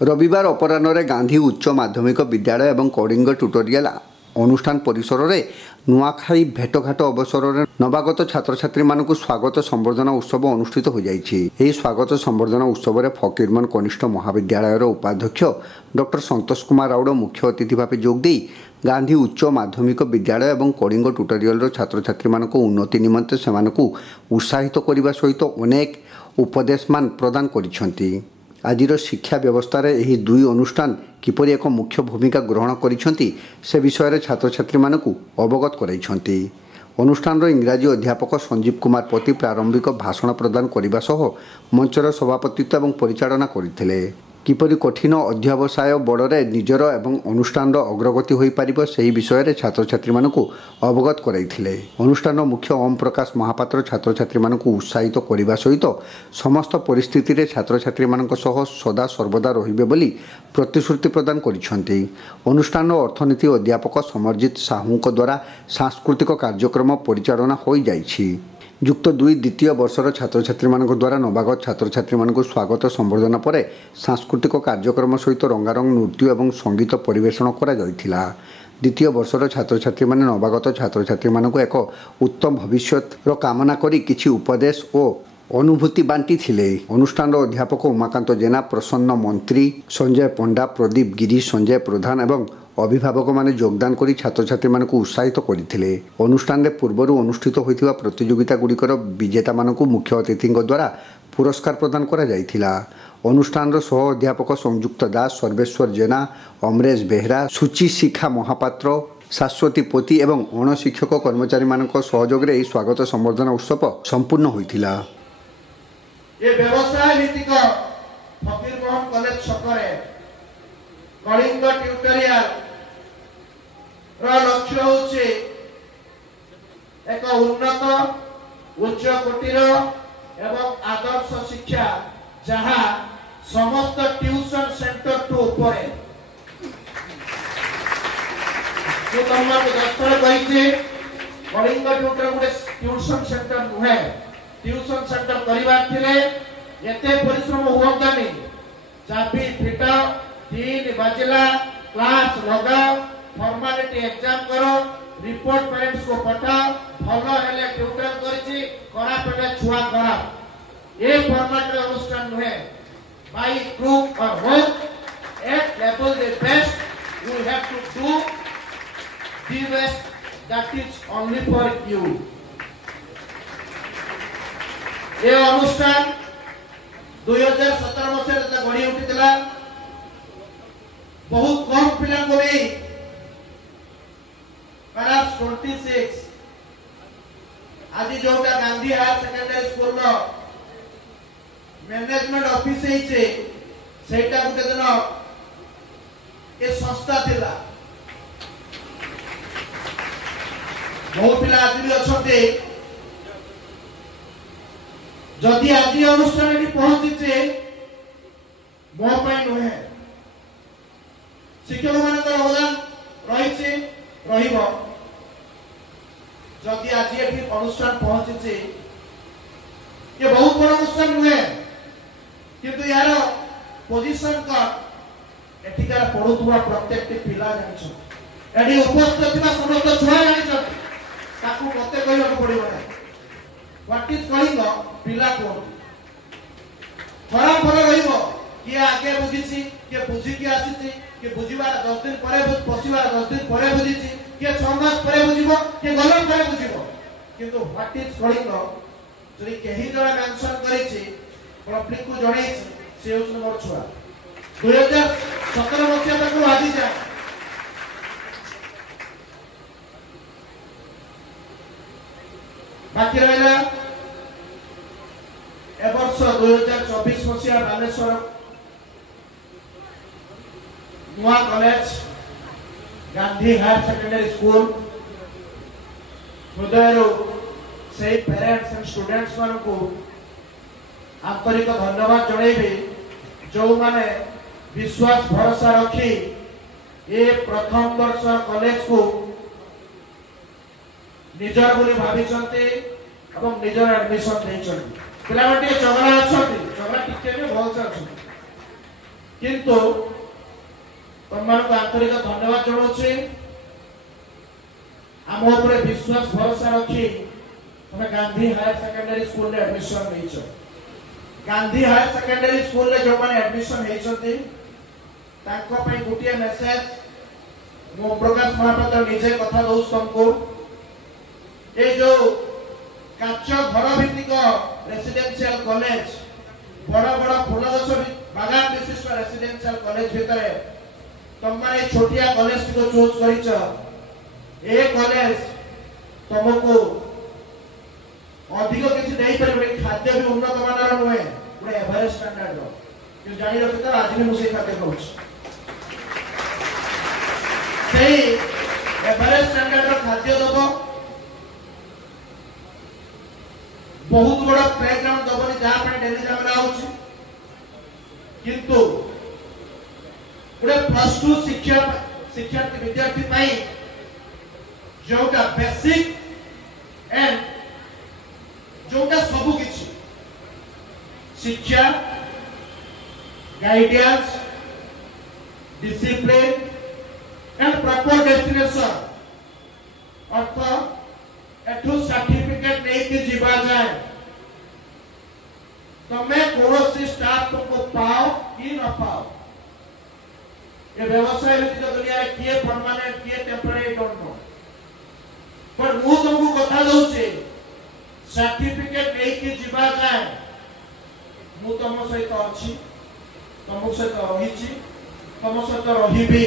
रविवार अपराह्न गांधी उच्च माध्यमिक विद्यालय और कलिंग ट्यूटोरियल अनुष्ठान परिसर में नुआखाई भेटघाट अवसर में नवागत छात्र छात्री मानक स्वागत संबर्धना उत्सव अनुष्ठित हो जाइए। स्वागत संबर्धना उत्सव में फकीरमोहन कनिष्ठ महाविद्यालय उपाध्यक्ष डॉक्टर संतोष कुमार राउड मुख्य अतिथि भाव जोगदे गांधी उच्च माध्यमिक विद्यालय और कलिंग ट्यूटोरियल छात्र छात्री मानक उन्नति निमंते से उत्साहित करने सहित अनेक उपदेशमान प्रदान करिसेंती। आजिर शिक्षा व्यवस्था रे एही दुई अनुष्ठान किपरि एक मुख्य भूमिका ग्रहण करिसेंती से विषय छात्र छात्री मानकु अवगत कराइछंती। अनुष्ठान इंग्राजी अध्यापक संजीव कुमार पति प्रारंभिक भाषण प्रदान करने सह मंचर सभापतित्व और परिचालना करथिले। किपरि कठिन अध्यवसाय बड़े निजर एवं अनुष्ठान अग्रगति हो पारिबो सेही विषय छात्र छात्री मानकु अवगत कराइथिले। अनुष्ठान मुख्य ओम प्रकाश महापात्र छात्र छात्री मानकु उत्साहित करने सहित समस्त परिस्थिति रे छात्र छात्री मानक सह सदा सर्वदा रहिबे बोली प्रतिश्रुति प्रदान करिसेंती। अनुष्ठान अर्थनीति अध्यापक समरजित साहूक द्वारा सांस्कृतिक कार्यक्रम परिचालना हो जाइछि। युक्त दुई द्वितीय वर्षर छात्र छात्री मानक द्वारा नवागत छात्र छात्री मानक स्वागत संबर्धना पर सांस्कृतिक कार्यक्रम सहित रंगारंग नृत्य और संगीत परिवेषण करा जायथिला। द्वितीय वर्षर छात्र छात्री माने नवागत छात्र छात्री मानक एक उत्तम भविष्यतर कामना करी किछि उपदेश और अनुभूति बांटी थिले। अनुष्ठान अध्यापक उमाकांत जेना, प्रसन्न मंत्री, संजय पंडा, प्रदीप गिरी, संजय प्रधान एवं अभिभावक माने योगदान करी छात्र छात्री मानक उत्साहित करथिले। अनुष्ठान रे पूर्वरु अनुष्ठित होइथिबा प्रतियोगिता गुड़िकर विजेता मानक मुख्य अतिथि द्वारा पुरस्कार प्रदान करा जायथिला। अनुष्ठान सह अध्यापक संयुक्त दास, सर्वेश्वर जेना, अमरेश बेहरा, सुचि शिखा महापात्र, शाश्वती पोती एवं अणशिक्षक कर्मचारी मानक सहयोग रे स्वागत संबर्धना उत्सव संपूर्ण होइथिला। ये व्यवसाय भित्तिक फकीरमोहन कॉलेज छकरे कलिंग ट्यूटोरियल लक्ष्य होचे एक उन्नत उच्च कोटिर एवं आदर्श शिक्षा जहाँ समस्त ट्यूशन सेंटर टू ऊपर जो तुमको दस्तर कही कलिंग ट्यूटर गोटे ट्यूशन सेंटर नुहे ट्यूशन सेंटर करवार थिले एते परिश्रम हुअंतानी चाबी फिट 3 बजला क्लास लगाओ फॉर्मालिटी एग्जाम करो रिपोर्ट पेरेंट्स को पठाओ भलो हेले ट्यूटर करछि करा पेले छुआ करा ए फॉर्मेट रे अनुष्ठान नुहे by group or home at level the best you have to do the best that is only for you. ये अनुष्ठान 2017 मसीह गढ़ी उठी बहुत कम पिला को भी perhaps 26 आज जोटा गांधी हायर सेकेंडरी स्कूल नो मैनेजमेंट ऑफिस हे सेटा गुटे दिन ए संस्था थिला बहुत पिला आज भी अछते जदि आज अनुष्ठान पहुंची मो नुहे शिक्षक मान अवदान रही जदि आज ये अनुष्ठान पहुंची ये बहुत बड़ा अनुष्ठान नुहे किंतु यार पोजिशन का एठिकार पढ़ुवा प्रत्येक पिला जान एठी उपस्थित समस्त छुआ जान ताकू मते कहला पड़ो ना व्हाट इज कलिंग पिला को खराब भल रहिबो किए आगे बुझीसी किए बुझिकी आसीची किए बुझिबार 10 दिन परे पसिबार 10 दिन परे बुझीची किए 6 मास परे बुझिबो किए गलत परे बुझिबो किंतु व्हाट इज कलिंग जदि केही जरा मेंशन करिछि पब्लिक को जणैछि से होछ मोर छुआ 2017 मसिया तक आदि जा बाकी रहला ए वर्ष 2024 मसिया बालेश्वर नुआ college Gandhi higher secondary school हृदय से पेरेंट्स एंड स्टूडेंट्स मान को आंतरिक धन्यवाद जणेबे जो माने विश्वास भरोसा रखी ए प्रथम वर्ष कॉलेज को निजर बोली भाविचंते एवं निजर एडमिशन देइचंते पिला टिके चगला अछंती चगला टिके भी भल से अछंती किंतु तुमମାନଙ୍କୁ आंतरिक धन्यवाद जणाउछि आम उपरे विश्वास भरोसा रखी तुम गांधी हायर सेकेंडरी स्कूल रे एडमिशन लेइछो गांधी हायर सेकेंडरी स्कूल रे जो माने एडमिशन हेइछन्ती तांको पई गुटिया मेसेज मो प्रकाश महापात्र निजे कथा दउस तुमको ए जो काच घर भित्तिक रेसिडेंशियल कॉलेज बड़ा बड़ा फूल गछ बागान विशिष्ट रेसिडेंशियल कॉलेज भितरे तुम माने छोटिया कॉलेज को चूज करिछ ए कॉलेज तुमको अधिक किसी नहीं परिबे खाद्य भी उन्नत मानर नुहे पुरे एवरेज स्टैंडर्ड रो कि जानि रखि त आज भी मुसे खाते खाउछ सेही एवरेज स्टैंडर्ड रो खाद्य दबो बहुत बड़ा प्लेग्राउंड दबनी जहां पे डेली जामरा होछि किंतु पुरे +2 शिक्षार्थी विद्यार्थी पाई जोटा बेसिक एंड जोटा सबु किछि शिक्षा guidance discipline and proper destination अर्थ एठू सर्टिफिकेट नहीं कि जीवा जाए तमे कौन स्टाफ को पाओ कि न पाओ ये व्यवसाय भित्तिक दुनिया रे किए परमानेंट किए टेम्परेरी डोंट नो पर मु तुमको कथा दउछे सर्टिफिकेट नहीं कि जीवा जाए मु तुम सहित अछि तुम सहित रहिछि तुम सहित रहिबी